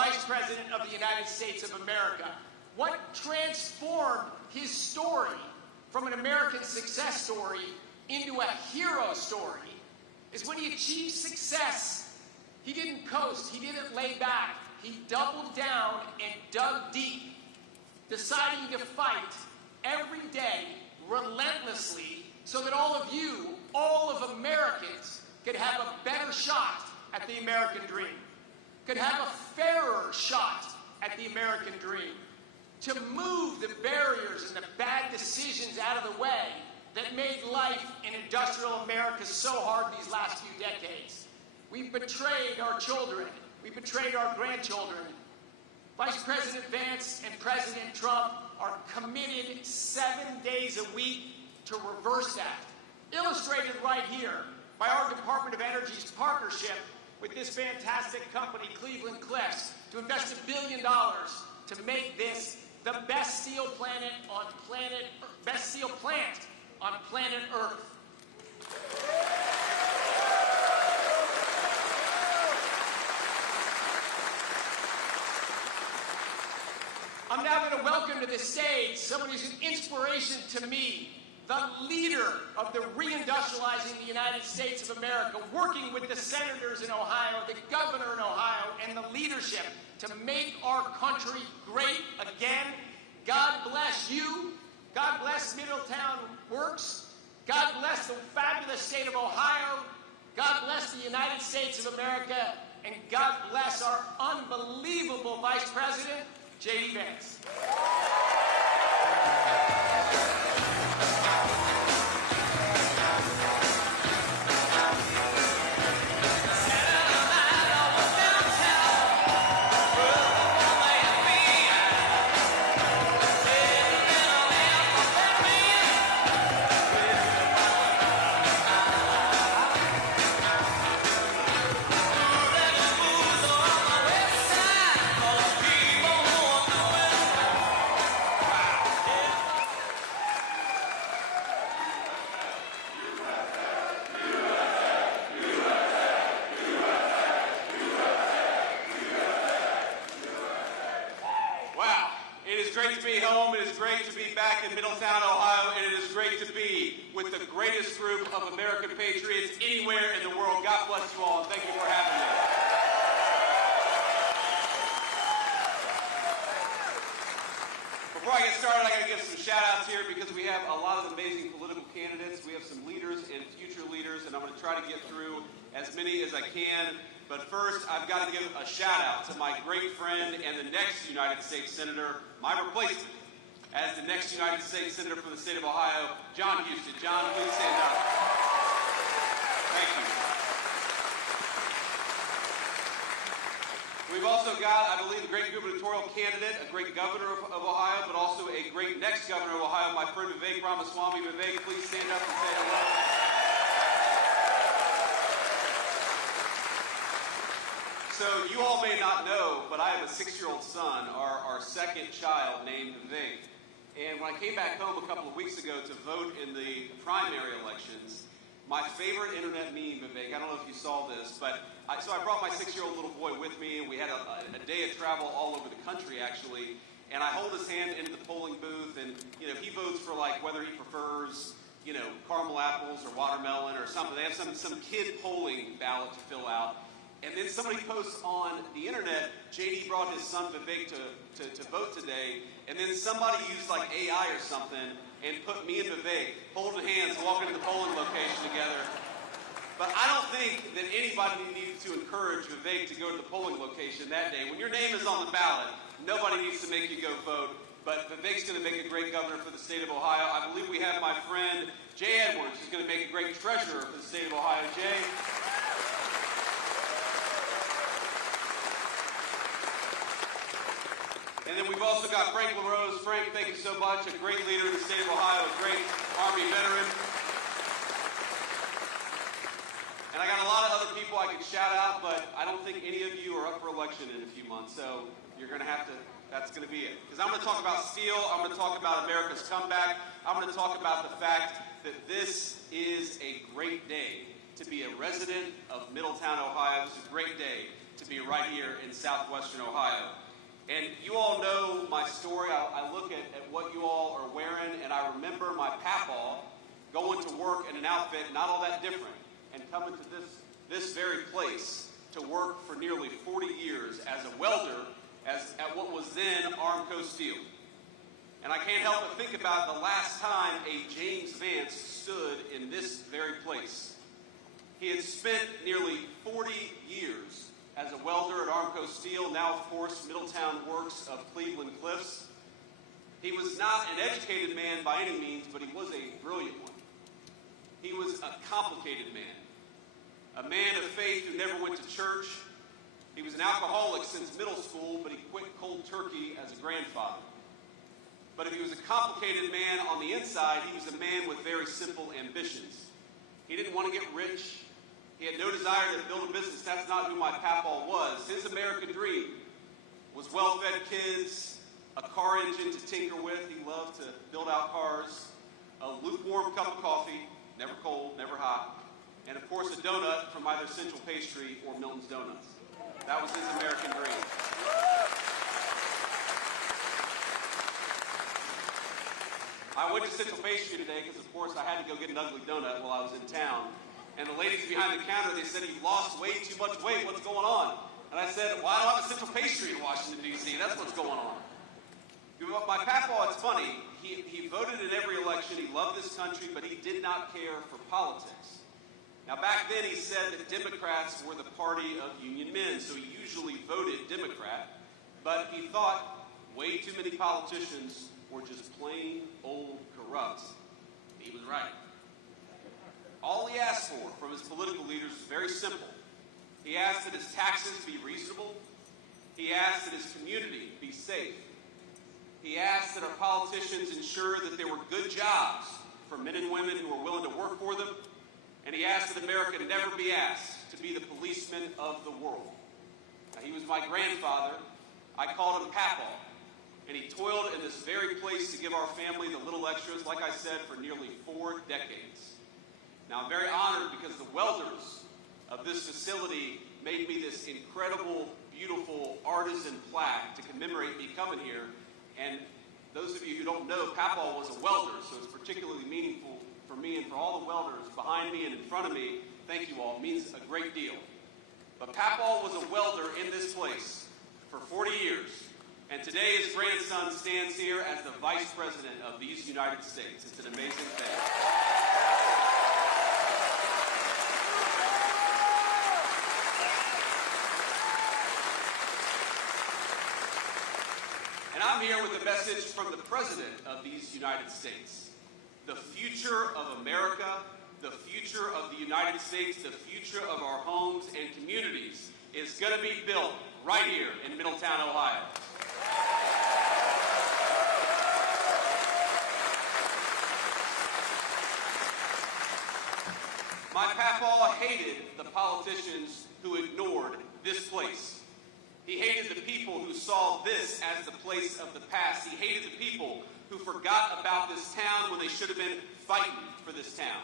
Vice President of the United States of America. What transformed his story from an American success story into a hero story is when he achieved success, he didn't coast, he didn't lay back, he doubled down and dug deep, deciding to fight every day relentlessly so that all of you, all of Americans, could have a better shot at the American dream, could have a fairer shot at the American dream, to move the barriers and the bad decisions out of the way that made life in industrial America so hard these last few decades. We betrayed our children. We betrayed our grandchildren. Vice President Vance and President Trump are committed 7 days a week to reverse that. Illustrated right here by our Department of Energy's partnership with this fantastic company, Cleveland Cliffs, to invest $1 billion to make this the best steel plant on planet Earth. I'm now going to welcome to the stage someone who's an inspiration to me, the leader of the reindustrializing the United States of America, working with the senators in Ohio, the governor in Ohio, and the leadership to make our country great again. God bless you. God bless Middletown Works. God bless the fabulous state of Ohio. God bless the United States of America. And God bless our unbelievable Vice President, JD Vance. Middletown, Ohio, and it is great to be with the greatest group of American patriots anywhere in the world. God bless you all, and thank you for having me. Before I get started, I got to give some shout-outs here because we have a lot of amazing political candidates. We have some leaders and future leaders, and I'm going to try to get through as many as I can. But first, I've got to give a shout-out to my great friend and the next United States Senator, my replacement, as the next United States Senator from the state of Ohio, John Houston. John, please stand up. Thank you. We've also got, I believe, a great gubernatorial candidate, a great governor of Ohio, but also a great next governor of Ohio, my friend Vivek Ramaswamy. Vivek, please stand up and say hello. So you all may not know, but I have a 6-year-old son, our second child named Vivek. And when I came back home a couple of weeks ago to vote in the primary elections, my favorite internet meme, Vivek, I don't know if you saw this, but I brought my 6-year-old little boy with me, and we had a day of travel all over the country, actually, and I hold his hand into the polling booth, and, you know, he votes for, like, whether he prefers, you know, caramel apples or watermelon or something. They have some kid polling ballot to fill out. And then somebody posts on the internet, JD brought his son Vivek to vote today, and then somebody used like AI or something and put me and Vivek holding hands, walking to the polling location together. But I don't think that anybody needed to encourage Vivek to go to the polling location that day. When your name is on the ballot, nobody needs to make you go vote. But Vivek's going to make a great governor for the state of Ohio. I believe we have my friend Jay Edwards, who's going to make a great treasurer for the state of Ohio. Jay. And then we've also got Frank LaRose. Frank, thank you so much. A great leader in the state of Ohio, a great Army veteran. And I got a lot of other people I could shout out, but I don't think any of you are up for election in a few months. So you're going to have to, that's going to be it. Because I'm going to talk about steel. I'm going to talk about America's comeback. I'm going to talk about the fact that this is a great day to be a resident of Middletown, Ohio. This is a great day to be right here in southwestern Ohio. And you all know my story. I look at what you all are wearing, and I remember my papaw going to work in an outfit not all that different and coming to this very place to work for nearly 40 years as a welder at what was then Armco Steel. And I can't help but think about the last time a James Vance stood in this very place. He had spent nearly 40 years as a welder at Armco Steel, now of course Middletown Works of Cleveland Cliffs. He was not an educated man by any means, but he was a brilliant one. He was a complicated man, a man of faith who never went to church. He was an alcoholic since middle school, but he quit cold turkey as a grandfather. But if he was a complicated man on the inside, he was a man with very simple ambitions. He didn't want to get rich. He had no desire to build a business. That's not who my papaw was. His American dream was well-fed kids, a car engine to tinker with. He loved to build out cars, a lukewarm cup of coffee, never cold, never hot, and of course a donut from either Central Pastry or Milton's Donuts. That was his American dream. I went to Central Pastry today because, of course, I had to go get an ugly donut while I was in town. And the ladies behind the counter, they said, "You've lost way too much weight. What's going on?" And I said, "Well, I don't have a Central Pastry in Washington, D.C. That's what's going on." My papaw, it's funny, he voted in every election. He loved this country, but he did not care for politics. Now, back then, he said that Democrats were the party of union men, so he usually voted Democrat. But he thought way too many politicians were just plain old corrupt. He was right. All he asked for from his political leaders was very simple. He asked that his taxes be reasonable. He asked that his community be safe. He asked that our politicians ensure that there were good jobs for men and women who are willing to work for them. And he asked that America never be asked to be the policeman of the world. Now, he was my grandfather. I called him Papaw. And he toiled in this very place to give our family the little extras, like I said, for nearly 4 decades. Now, I'm very honored because the welders of this facility made me this incredible, beautiful artisan plaque to commemorate me coming here. And those of you who don't know, Papaw was a welder, so it's particularly meaningful for me and for all the welders behind me and in front of me. Thank you all. It means a great deal. But Papaw was a welder in this place for 40 years. And today his grandson stands here as the Vice President of these United States. It's an amazing thing. And I'm here with a message from the President of these United States. The future of America, the future of the United States, the future of our homes and communities is going to be built right here in Middletown, Ohio. My papaw hated the politicians who ignored this place. He hated the people who saw this as the place of the past. He hated the people who forgot about this town when they should have been fighting for this town.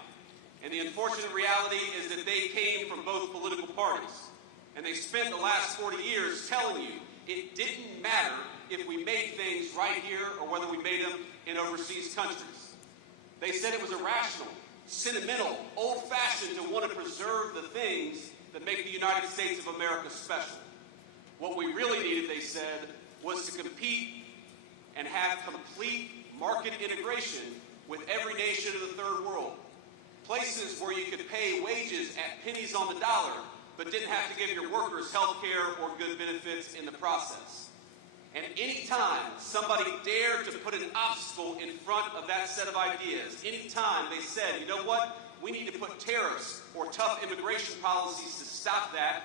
And the unfortunate reality is that they came from both political parties. And they spent the last 40 years telling you it didn't matter if we made things right here or whether we made them in overseas countries. They said it was irrational, sentimental, old-fashioned to want to preserve the things that make the United States of America special. What we really needed, they said, was to compete and have complete market integration with every nation of the third world. Places where you could pay wages at pennies on the dollar, but didn't have to give your workers health care or good benefits in the process. And any time somebody dared to put an obstacle in front of that set of ideas, any time they said, you know what, we need to put tariffs or tough immigration policies to stop that,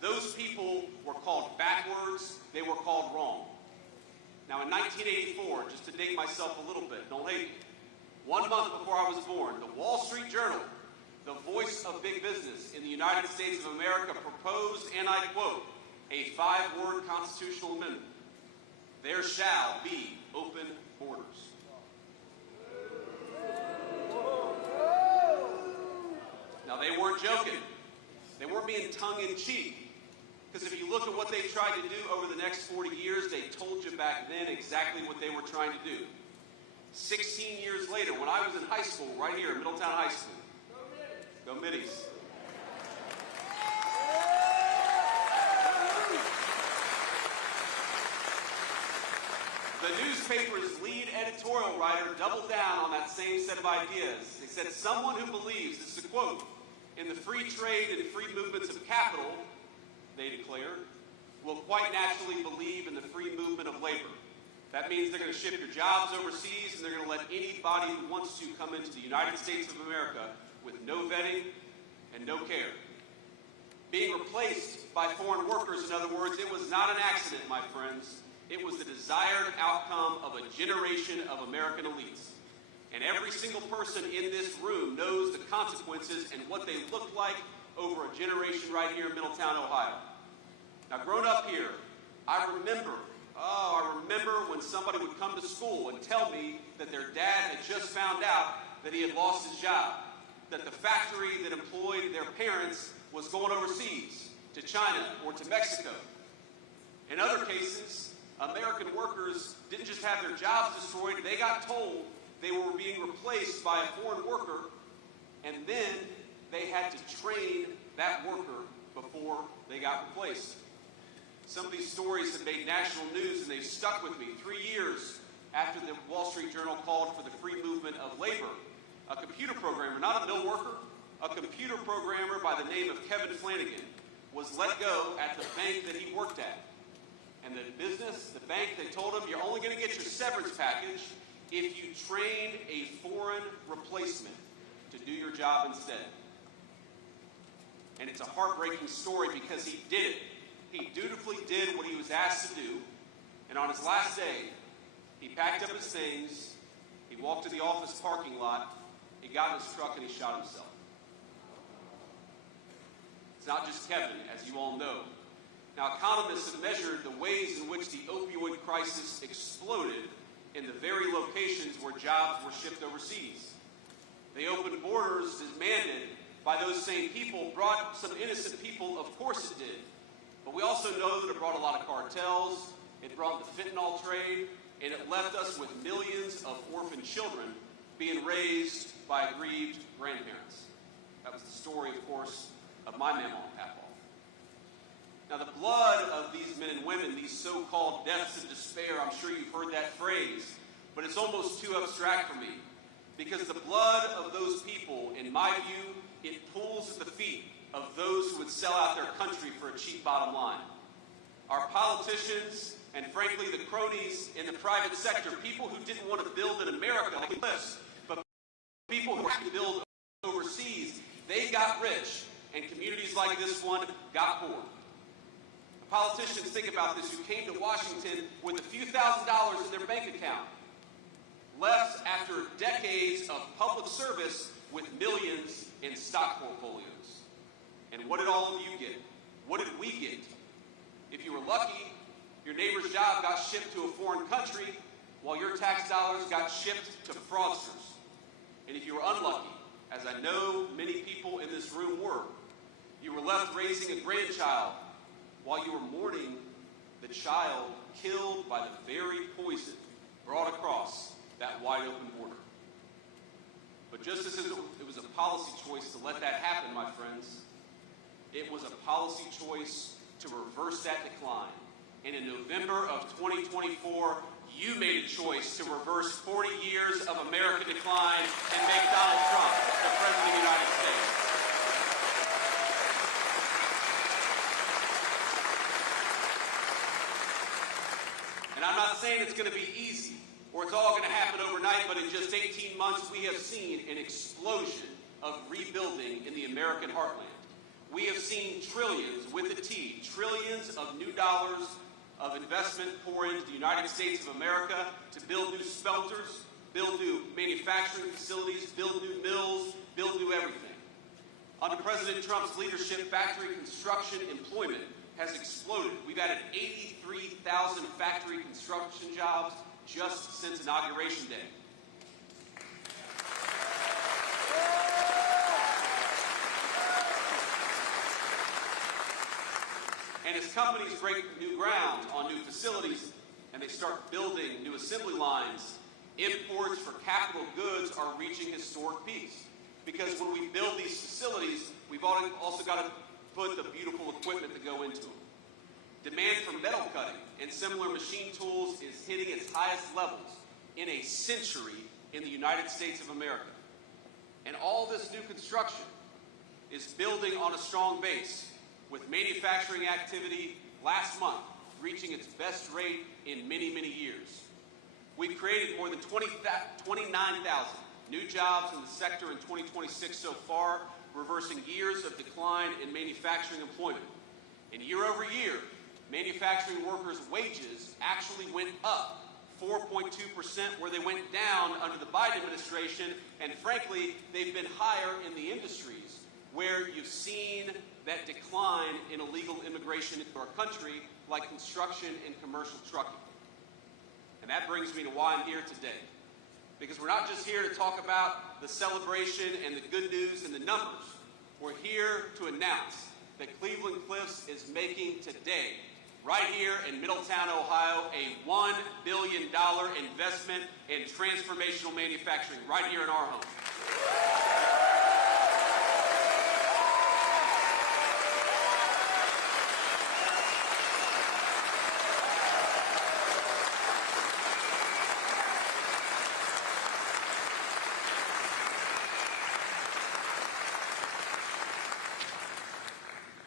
those people were called backwards, they were called wrong. Now in 1984, just to date myself a little bit, don't hate me, 1 month before I was born, the Wall Street Journal, the voice of big business in the United States of America, proposed, and I quote, a 5-word constitutional amendment. There shall be open borders. Now, they weren't joking. They weren't being tongue-in-cheek. Because if you look at what they tried to do over the next 40 years, they told you back then exactly what they were trying to do. 16 years later, when I was in high school, right here, Middletown High School. Go Middies. The newspaper's lead editorial writer doubled down on that same set of ideas. They said, someone who believes, this is a quote, in the free trade and free movements of capital, they declared, will quite naturally believe in the free movement of labor. That means they're going to ship your jobs overseas, and they're going to let anybody who wants to come into the United States of America with no vetting and no care. Being replaced by foreign workers, in other words, it was not an accident, my friends. It was the desired outcome of a generation of American elites. And every single person in this room knows the consequences and what they look like over a generation right here in Middletown, Ohio. Now, growing up here, I remember when somebody would come to school and tell me that their dad had just found out that he had lost his job, that the factory that employed their parents was going overseas to China or to Mexico. In other cases, American workers didn't just have their jobs destroyed, they got told they were being replaced by a foreign worker, and then they had to train that worker before they got replaced. Some of these stories have made national news, and they've stuck with me. 3 years after the Wall Street Journal called for the free movement of labor, a computer programmer, not a mill worker, a computer programmer by the name of Kevin Flanagan was let go at the bank that he worked at. And the bank, they told him, you're only going to get your severance package if you train a foreign replacement to do your job instead. And it's a heartbreaking story because he did it. He dutifully did what he was asked to do. And on his last day, he packed up his things, he walked to the office parking lot, he got in his truck, and he shot himself. It's not just Kevin, as you all know. Now, economists have measured the ways in which the opioid crisis exploded in the very locations where jobs were shipped overseas. They opened borders demanded by those same people, brought some innocent people, of course it did. But we also know that it brought a lot of cartels, it brought the fentanyl trade, and it left us with millions of orphan children being raised by aggrieved grandparents. That was the story, of course, of my mamaw, Papaw. Now, the blood of these men and women, these so-called deaths of despair, I'm sure you've heard that phrase, but it's almost too abstract for me. Because the blood of those people, in my view, it pulls at the feet of those who would sell out their country for a cheap bottom line. Our politicians, and frankly the cronies in the private sector, people who didn't want to build in America like this, but people who were to build overseas, they got rich, and communities like this one got poor. Politicians, think about this, who came to Washington with a few $1,000s in their bank account, left after decades of public service with millions in stock portfolios. And what did all of you get? What did we get? If you were lucky, your neighbor's job got shipped to a foreign country, while your tax dollars got shipped to fraudsters. And if you were unlucky, as I know many people in this room were, you were left raising a grandchild while you were mourning the child killed by the very poison brought across that wide open border. But just as it was a policy choice to let that happen, my friends, it was a policy choice to reverse that decline. And in November of 2024, you made a choice to reverse 40 years of American decline and make Donald Trump the President of the United States. And I'm not saying it's going to be easy or it's all going to happen overnight, but in just 18 months, we have seen an explosion of rebuilding in the American heartland. We have seen trillions, with a T, trillions of new dollars of investment pour into the United States of America to build new smelters, build new manufacturing facilities, build new mills, build new everything. Under President Trump's leadership, factory construction employment has exploded. We've added 83,000 factory construction jobs just since Inauguration Day. And And as companies break new ground on new facilities and they start building new assembly lines, imports for capital goods are reaching historic peaks. Because when we build these facilities, we've also got to put the beautiful equipment that go into them. Demand for metal cutting and similar machine tools is hitting its highest levels in a century in the United States of America. And all this new construction is building on a strong base, with manufacturing activity last month reaching its best rate in many, many years. We've created more than 29,000 new jobs in the sector in 2026 so far, reversing years of decline in manufacturing employment. And year over year, manufacturing workers' wages actually went up 4.2%, where they went down under the Biden administration, and frankly, they've been higher in the industries where you've seen that decline in illegal immigration into our country, like construction and commercial trucking. And that brings me to why I'm here today. Because we're not just here to talk about the celebration and the good news and the numbers. We're here to announce that Cleveland Cliffs is making today, right here in Middletown, Ohio, a $1 billion investment in transformational manufacturing right here in our home.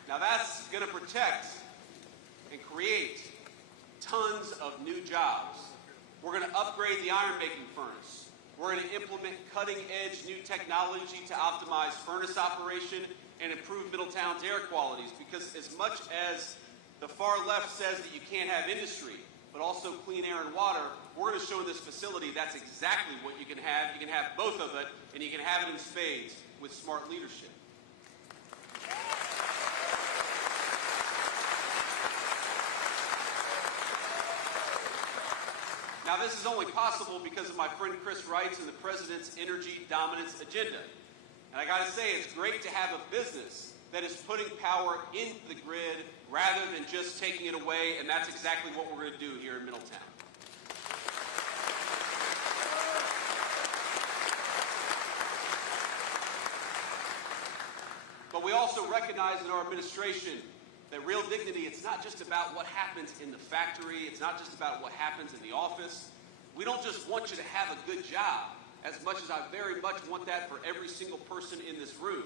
Now that's going to protect and create tons of new jobs. We're going to upgrade the iron-making furnace. We're going to implement cutting-edge new technology to optimize furnace operation and improve Middletown's air qualities, because as much as the far left says that you can't have industry, but also clean air and water, we're going to show in this facility that's exactly what you can have. You can have both of it, and you can have it in spades with smart leadership. Now, this is only possible because of my friend Chris Wright's and the President's energy dominance agenda. And I got to say, it's great to have a business that is putting power into the grid rather than just taking it away, and that's exactly what we're going to do here in Middletown. But we also recognize in our administration that real dignity, it's not just about what happens in the factory. It's not just about what happens in the office. We don't just want you to have a good job, as much as I very much want that for every single person in this room.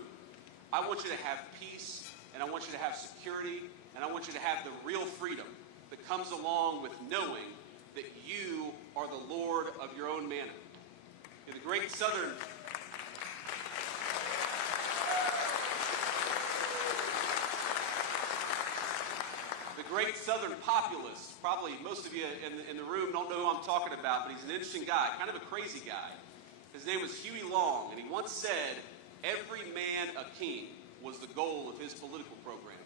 I want you to have peace, and I want you to have security, and I want you to have the real freedom that comes along with knowing that you are the Lord of your own manor. In the great Southern populace, probably most of you in the room don't know who I'm talking about, but he's an interesting guy, kind of a crazy guy. His name was Huey Long, and he once said, "Every man a king" was the goal of his political program.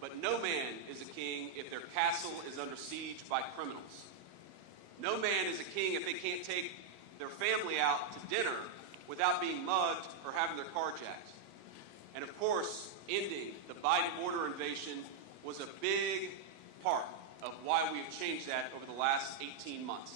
But no man is a king if their castle is under siege by criminals. No man is a king if they can't take their family out to dinner without being mugged or having their car jacked. And of course, ending the Biden border invasion was a big part of why we've changed that over the last 18 months.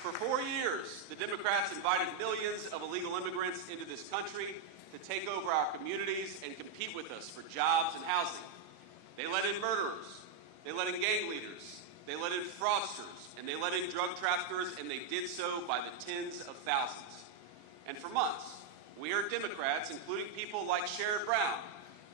For 4 years, the Democrats invited millions of illegal immigrants into this country to take over our communities and compete with us for jobs and housing. They let in murderers, they let in gang leaders, they let in fraudsters, and they let in drug traffickers, and they did so by the tens of thousands. And for months, we heard Democrats, including people like Sherrod Brown,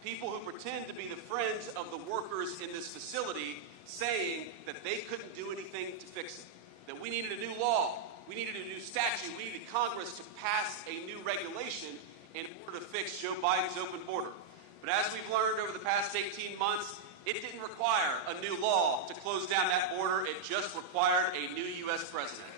people who pretend to be the friends of the workers in this facility, saying that they couldn't do anything to fix it, that we needed a new law, we needed a new statute, we needed Congress to pass a new regulation in order to fix Joe Biden's open border. But as we've learned over the past 18 months, it didn't require a new law to close down that border. It just required a new U.S. president.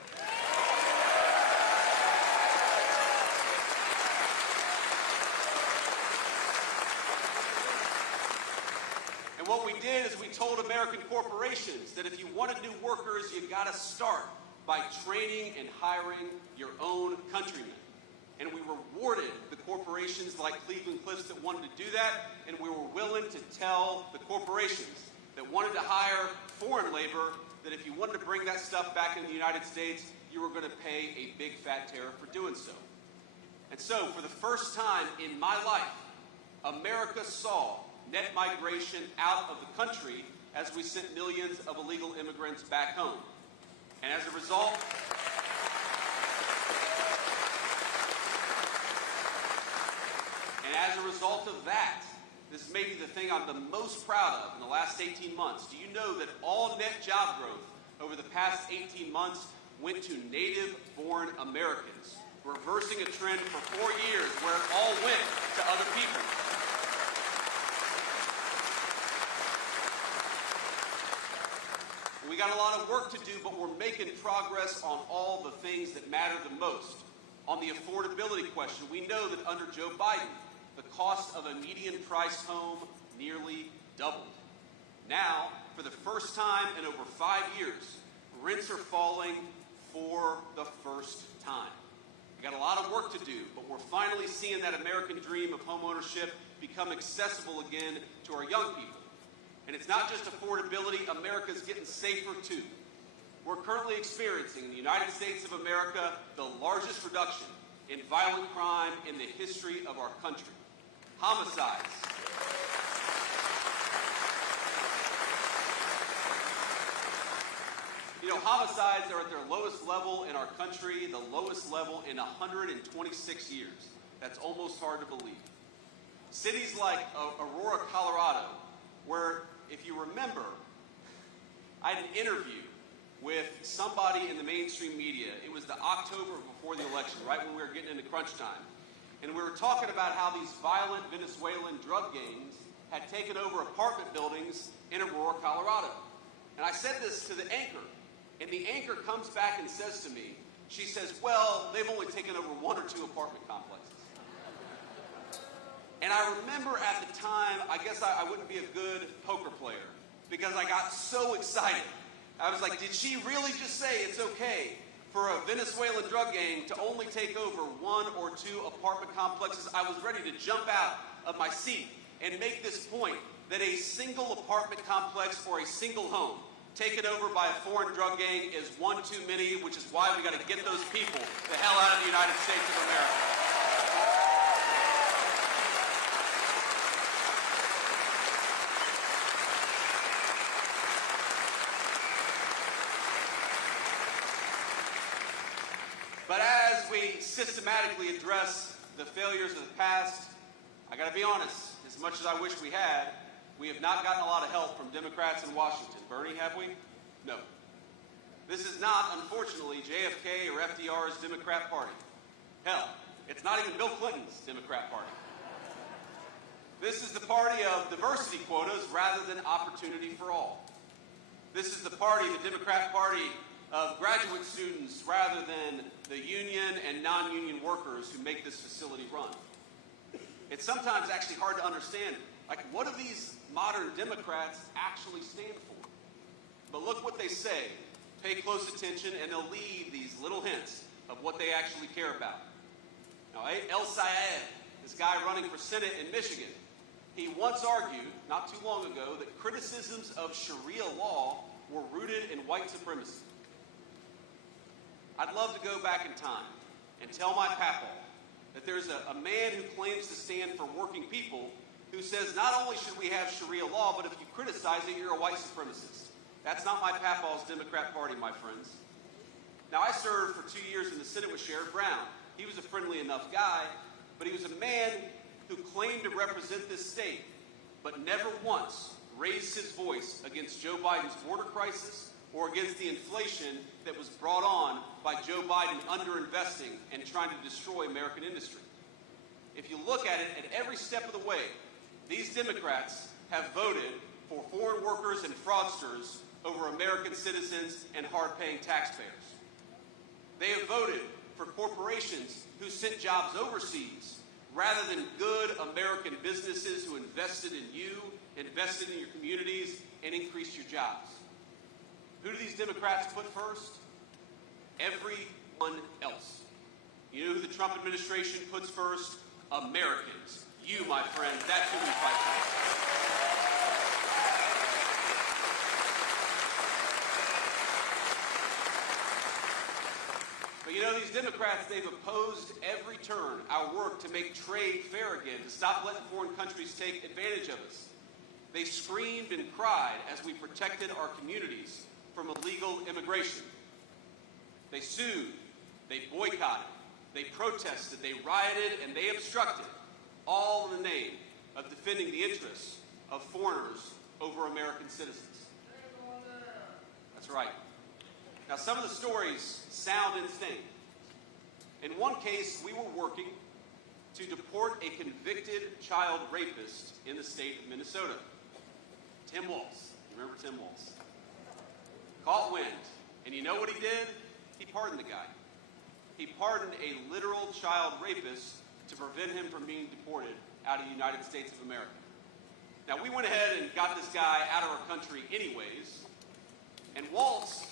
what we did is we told American corporations that if you wanted new workers, you got to start by training and hiring your own countrymen. And we rewarded the corporations like Cleveland-Cliffs that wanted to do that, and we were willing to tell the corporations that wanted to hire foreign labor that if you wanted to bring that stuff back in the United States, you were going to pay a big fat tariff for doing so. And so, for the first time in my life, America saw net migration out of the country as we sent millions of illegal immigrants back home. And as a result, of that, this may be the thing I'm the most proud of in the last 18 months. Do you know that all net job growth over the past 18 months went to native-born Americans, reversing a trend for 4 years where it all went to other people? We got a lot of work to do, but we're making progress on all the things that matter the most. On the affordability question, we know that under Joe Biden, the cost of a median-priced home nearly doubled. Now, for the first time in over 5 years, rents are falling for the first time. We got a lot of work to do, but we're finally seeing that American dream of homeownership become accessible again to our young people. And it's not just affordability, America's getting safer too. We're currently experiencing in the United States of America the largest reduction in violent crime in the history of our country. Homicides. You know, homicides are at their lowest level in our country, the lowest level in 126 years. That's almost hard to believe. Cities like Aurora, Colorado, where, if you remember, I had an interview with somebody in the mainstream media. It was the October before the election, right when we were getting into crunch time. And we were talking about how these violent Venezuelan drug gangs had taken over apartment buildings in Aurora, Colorado. And I said this to the anchor, and the anchor comes back and says to me, she says, well, they've only taken over 1 or 2 apartment complexes. And I remember at the time, I guess I wouldn't be a good poker player because I got so excited. I was like, did she really just say it's okay for a Venezuelan drug gang to only take over 1 or 2 apartment complexes? I was ready to jump out of my seat and make this point that a single apartment complex or a single home taken over by a foreign drug gang is 1 too many, which is why we got to get those people the hell out of the United States of America. But as we systematically address the failures of the past, I got to be honest, as much as I wish we had, we have not gotten a lot of help from Democrats in Washington. Bernie, have we? No. This is not, unfortunately, JFK or FDR's Democrat Party. Hell, it's not even Bill Clinton's Democrat Party. This is the party of diversity quotas rather than opportunity for all. This is the party, the Democrat Party, of graduate students rather than the union and non-union workers who make this facility run. It's sometimes actually hard to understand, like, what do these modern Democrats actually stand for? But look what they say. Pay close attention, and they'll leave these little hints of what they actually care about. Now, El Sayed, this guy running for Senate in Michigan, he once argued, not too long ago, that criticisms of Sharia law were rooted in white supremacy. I'd love to go back in time and tell my papaw that there's a man who claims to stand for working people who says not only should we have Sharia law, but if you criticize it, you're a white supremacist. That's not my papaw's Democrat Party, my friends. Now, I served for 2 years in the Senate with Sherrod Brown. He was a friendly enough guy, but he was a man who claimed to represent this state, but never once raised his voice against Joe Biden's border crisis or against the inflation that was brought on by Joe Biden underinvesting and trying to destroy American industry. If you look at it at every step of the way, these Democrats have voted for foreign workers and fraudsters over American citizens and hard-paying taxpayers. They have voted for corporations who sent jobs overseas rather than good American businesses who invested in you, invested in your communities, and increased your jobs. Who do these Democrats put first? everyone else. You know who the Trump administration puts first? Americans. You, my friend, that's who we fight for. But you know, these Democrats, they've opposed every turn our work to make trade fair again, to stop letting foreign countries take advantage of us. They screamed and cried as we protected our communities from illegal immigration. They sued, they boycotted, they protested, they rioted, and they obstructed, all in the name of defending the interests of foreigners over American citizens. That's right. Now, some of the stories sound insane. In one case, we were working to deport a convicted child rapist in the state of Minnesota. Tim Walz. You remember Tim Walz? Caught wind. And you know what he did? He pardoned the guy. He pardoned a literal child rapist to prevent him from being deported out of the United States of America. Now, we went ahead and got this guy out of our country anyways. And Walz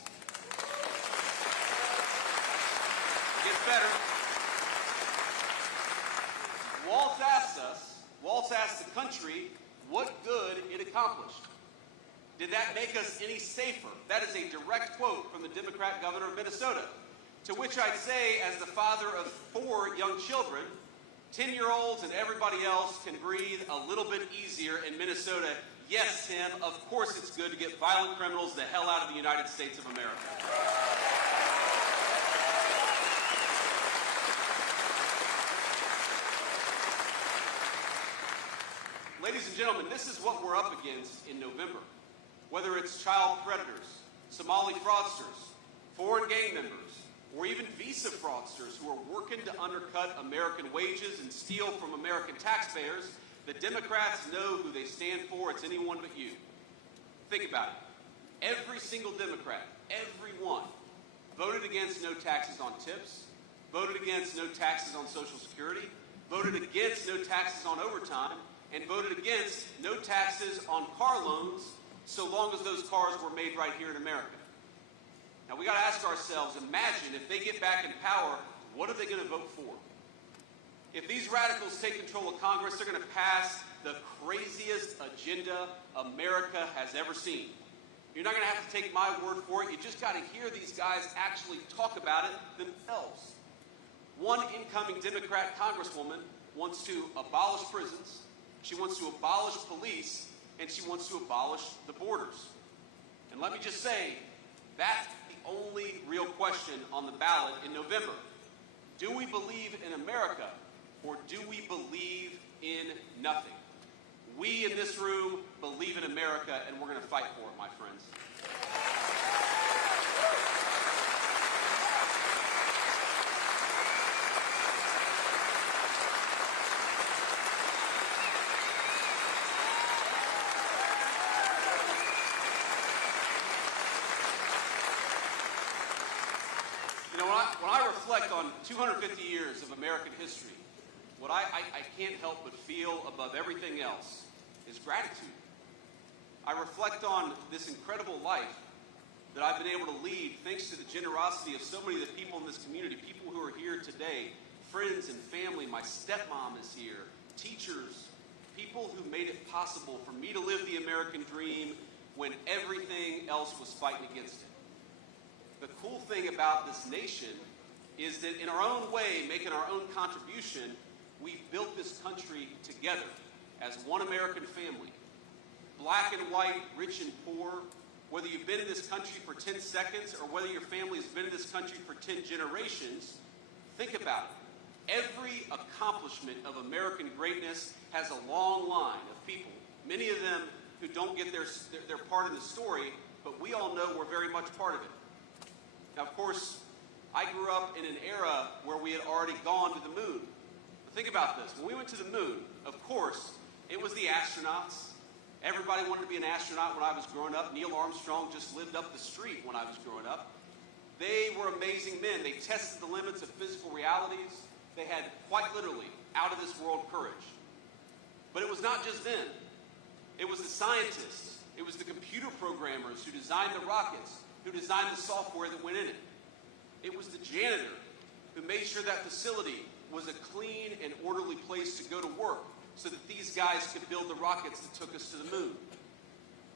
gets better. Walz asked the country what good it accomplished. Did that make us any safer? That is a direct quote from the Democrat governor of Minnesota. To which I'd say, as the father of 4 young children, 10-year-olds and everybody else can breathe a little bit easier in Minnesota. Yes, Tim, of course it's good to get violent criminals the hell out of the United States of America. Ladies and gentlemen, this is what we're up against in November. Whether it's child predators, Somali fraudsters, foreign gang members, or even visa fraudsters who are working to undercut American wages and steal from American taxpayers, the Democrats know who they stand for. It's anyone but you. Think about it. Every single Democrat, every one, voted against no taxes on tips, voted against no taxes on Social Security, voted against no taxes on overtime, and voted against no taxes on car loans so long as those cars were made right here in America. Now, we got to ask ourselves, imagine if they get back in power, what are they going to vote for? If these radicals take control of Congress, they're going to pass the craziest agenda America has ever seen. You're not going to have to take my word for it. You just got to hear these guys actually talk about it themselves. One incoming Democrat congresswoman wants to abolish prisons, she wants to abolish police, and she wants to abolish the borders. And let me just say, that's the only real question on the ballot in November. Do we believe in America, or do we believe in nothing? We in this room believe in America, and we're going to fight for it, my friends. When I reflect on 250 years of American history, what I can't help but feel above everything else is gratitude. I reflect on this incredible life that I've been able to lead thanks to the generosity of so many of the people in this community, people who are here today, friends and family. My stepmom is here, teachers, people who made it possible for me to live the American dream when everything else was fighting against it. The cool thing about this nation is that in our own way, making our own contribution, we built this country together as one American family. Black and white, rich and poor, whether you've been in this country for 10 seconds or whether your family has been in this country for 10 generations, think about it. Every accomplishment of American greatness has a long line of people, many of them who don't get their part in the story, but we all know we're very much part of it. Now, of course, I grew up in an era where we had already gone to the moon. But think about this. When we went to the moon, of course, it was the astronauts. Everybody wanted to be an astronaut when I was growing up. Neil Armstrong just lived up the street when I was growing up. They were amazing men. They tested the limits of physical realities. They had, quite literally, out-of-this-world courage. But it was not just them. It was the scientists. It was the computer programmers who designed the rockets, who designed the software that went in it. It was the janitor who made sure that facility was a clean and orderly place to go to work so that these guys could build the rockets that took us to the moon.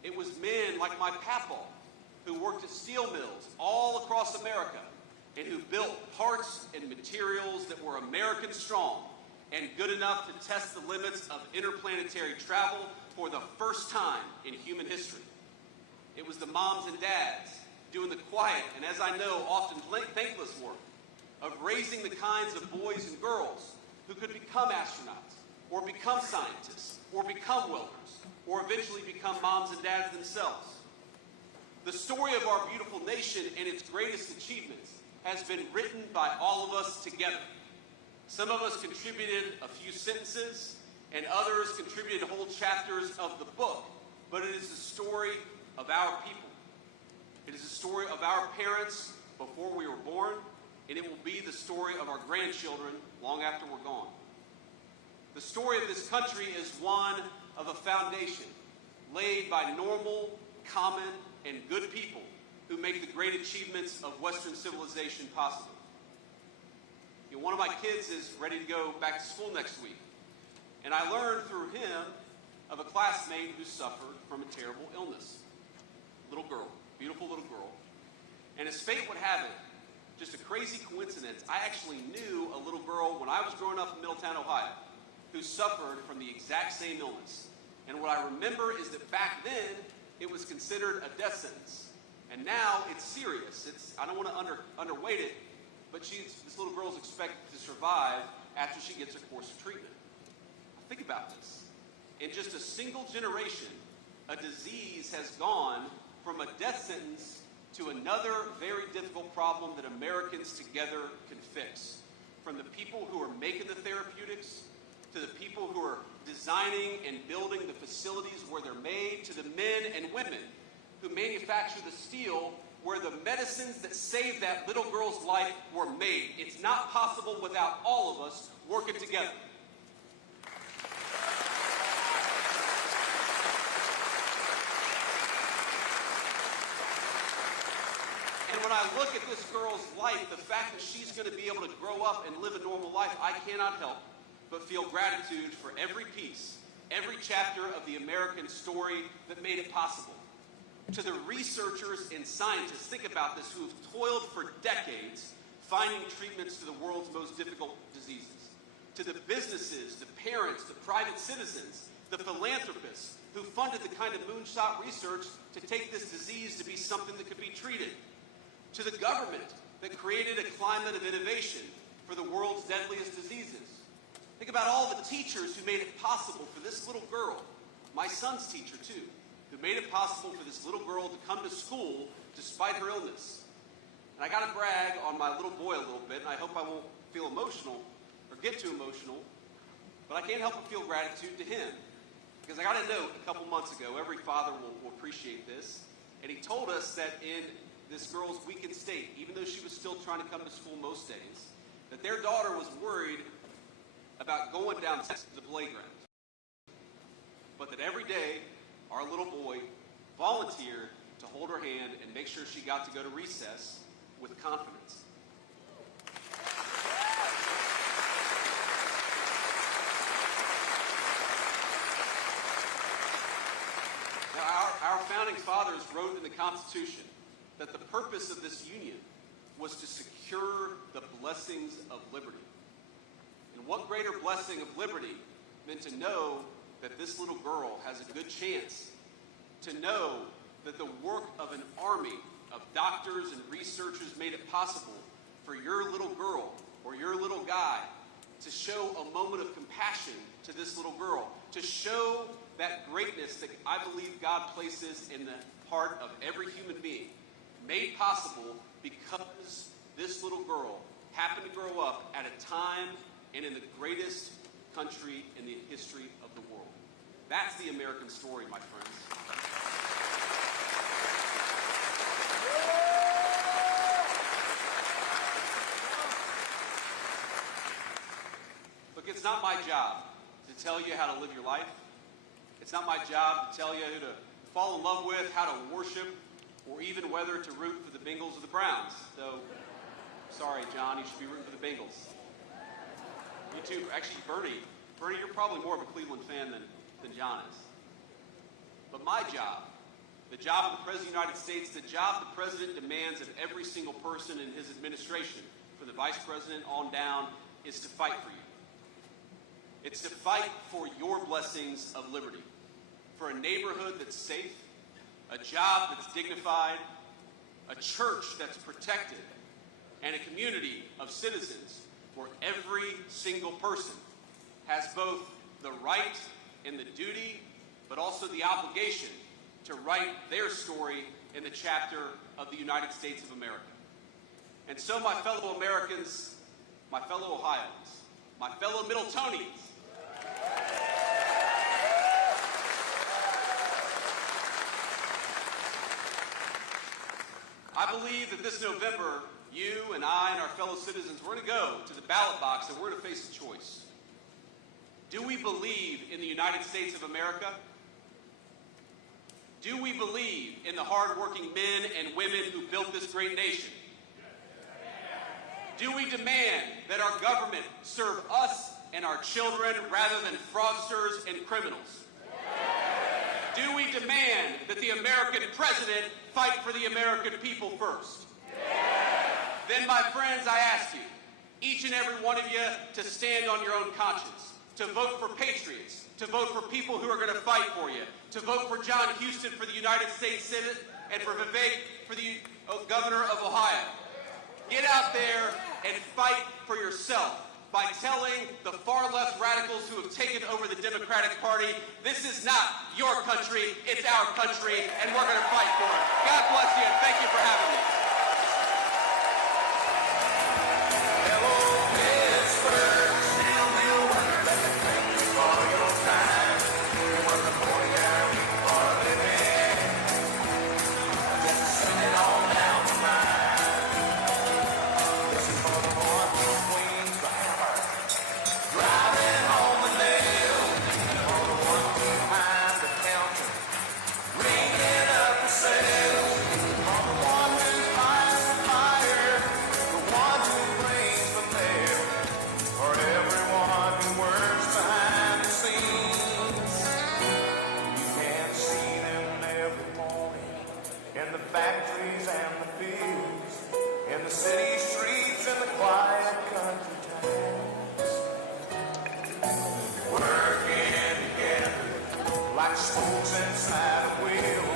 It was men like my papa who worked at steel mills all across America and who built parts and materials that were American strong and good enough to test the limits of interplanetary travel for the first time in human history. It was the moms and dads doing the quiet and, as I know, often thankless work of raising the kinds of boys and girls who could become astronauts or become scientists or become welders or eventually become moms and dads themselves. The story of our beautiful nation and its greatest achievements has been written by all of us together. Some of us contributed a few sentences, and others contributed whole chapters of the book, but it is the story of our people. It is the story of our parents before we were born, and it will be the story of our grandchildren long after we're gone. The story of this country is one of a foundation laid by normal, common, and good people who make the great achievements of Western civilization possible. You know, one of my kids is ready to go back to school next week, and I learned through him of a classmate who suffered from a terrible illness. Little girl, beautiful little girl. And as fate would have it, just a crazy coincidence, I actually knew a little girl when I was growing up in Middletown, Ohio, who suffered from the exact same illness. And what I remember is that back then, it was considered a death sentence. And now it's serious. I don't want to underweight it, but this little girl's expected to survive after she gets a course of treatment. Think about this. In just a single generation, a disease has gone from a death sentence to another very difficult problem that Americans together can fix. From the people who are making the therapeutics, to the people who are designing and building the facilities where they're made, to the men and women who manufacture the steel where the medicines that saved that little girl's life were made. It's not possible without all of us working together. And when I look at this girl's life, the fact that she's going to be able to grow up and live a normal life, I cannot help but feel gratitude for every piece, every chapter of the American story that made it possible. To the researchers and scientists, think about this, who have toiled for decades finding treatments to the world's most difficult diseases. To the businesses, the parents, the private citizens, the philanthropists who funded the kind of moonshot research to take this disease to be something that could be treated. To the government that created a climate of innovation for the world's deadliest diseases. Think about all the teachers who made it possible for this little girl, my son's teacher too, who made it possible for this little girl to come to school despite her illness. And I got to brag on my little boy a little bit, and I hope I won't feel emotional or get too emotional, but I can't help but feel gratitude to him. Because I got a note a couple months ago, every father will appreciate this, and he told us that in this girl's weakened state, even though she was still trying to come to school most days, that their daughter was worried about going down to the playground. But that every day, our little boy volunteered to hold her hand and make sure she got to go to recess with confidence. Now, our founding fathers wrote in the Constitution that the purpose of this union was to secure the blessings of liberty. And what greater blessing of liberty than to know that this little girl has a good chance, to know that the work of an army of doctors and researchers made it possible for your little girl or your little guy to show a moment of compassion to this little girl, to show that greatness that I believe God places in the heart of every human being, made possible because this little girl happened to grow up at a time and in the greatest country in the history of the world. That's the American story, my friends. Look, it's not my job to tell you how to live your life. It's not my job to tell you who to fall in love with, how to worship, or even whether to root for the Bengals or the Browns. Though Sorry, John, you should be rooting for the Bengals. You too. Actually, Bernie, you're probably more of a Cleveland fan than John is. But my job, the job of the President of the United States, the job the President demands of every single person in his administration, from the Vice President on down, is to fight for you. It's to fight for your blessings of liberty, for a neighborhood that's safe, a job that's dignified, a church that's protected, and a community of citizens where every single person has both the right and the duty, but also the obligation to write their story in the chapter of the United States of America. And so, my fellow Americans, my fellow Ohioans, my fellow Middletonians, I believe that this November, you and I and our fellow citizens, we're going to go to the ballot box and we're going to face a choice. Do we believe in the United States of America? Do we believe in the hardworking men and women who built this great nation? Do we demand that our government serve us and our children rather than fraudsters and criminals? Do we demand that the American president fight for the American people first? Then, my friends, I ask you, each and every one of you, to stand on your own conscience, to vote for patriots, to vote for people who are going to fight for you, to vote for John Houston for the United States Senate and for Vivek for the governor of Ohio. Get out there and fight for yourself by telling the far-left radicals who have taken over the Democratic Party, this is not your country, it's our country, and we're going to fight for it. God bless you, and thank you for having me. Factories and the fields, in the city streets and the quiet country towns, working together like spokes inside a wheel.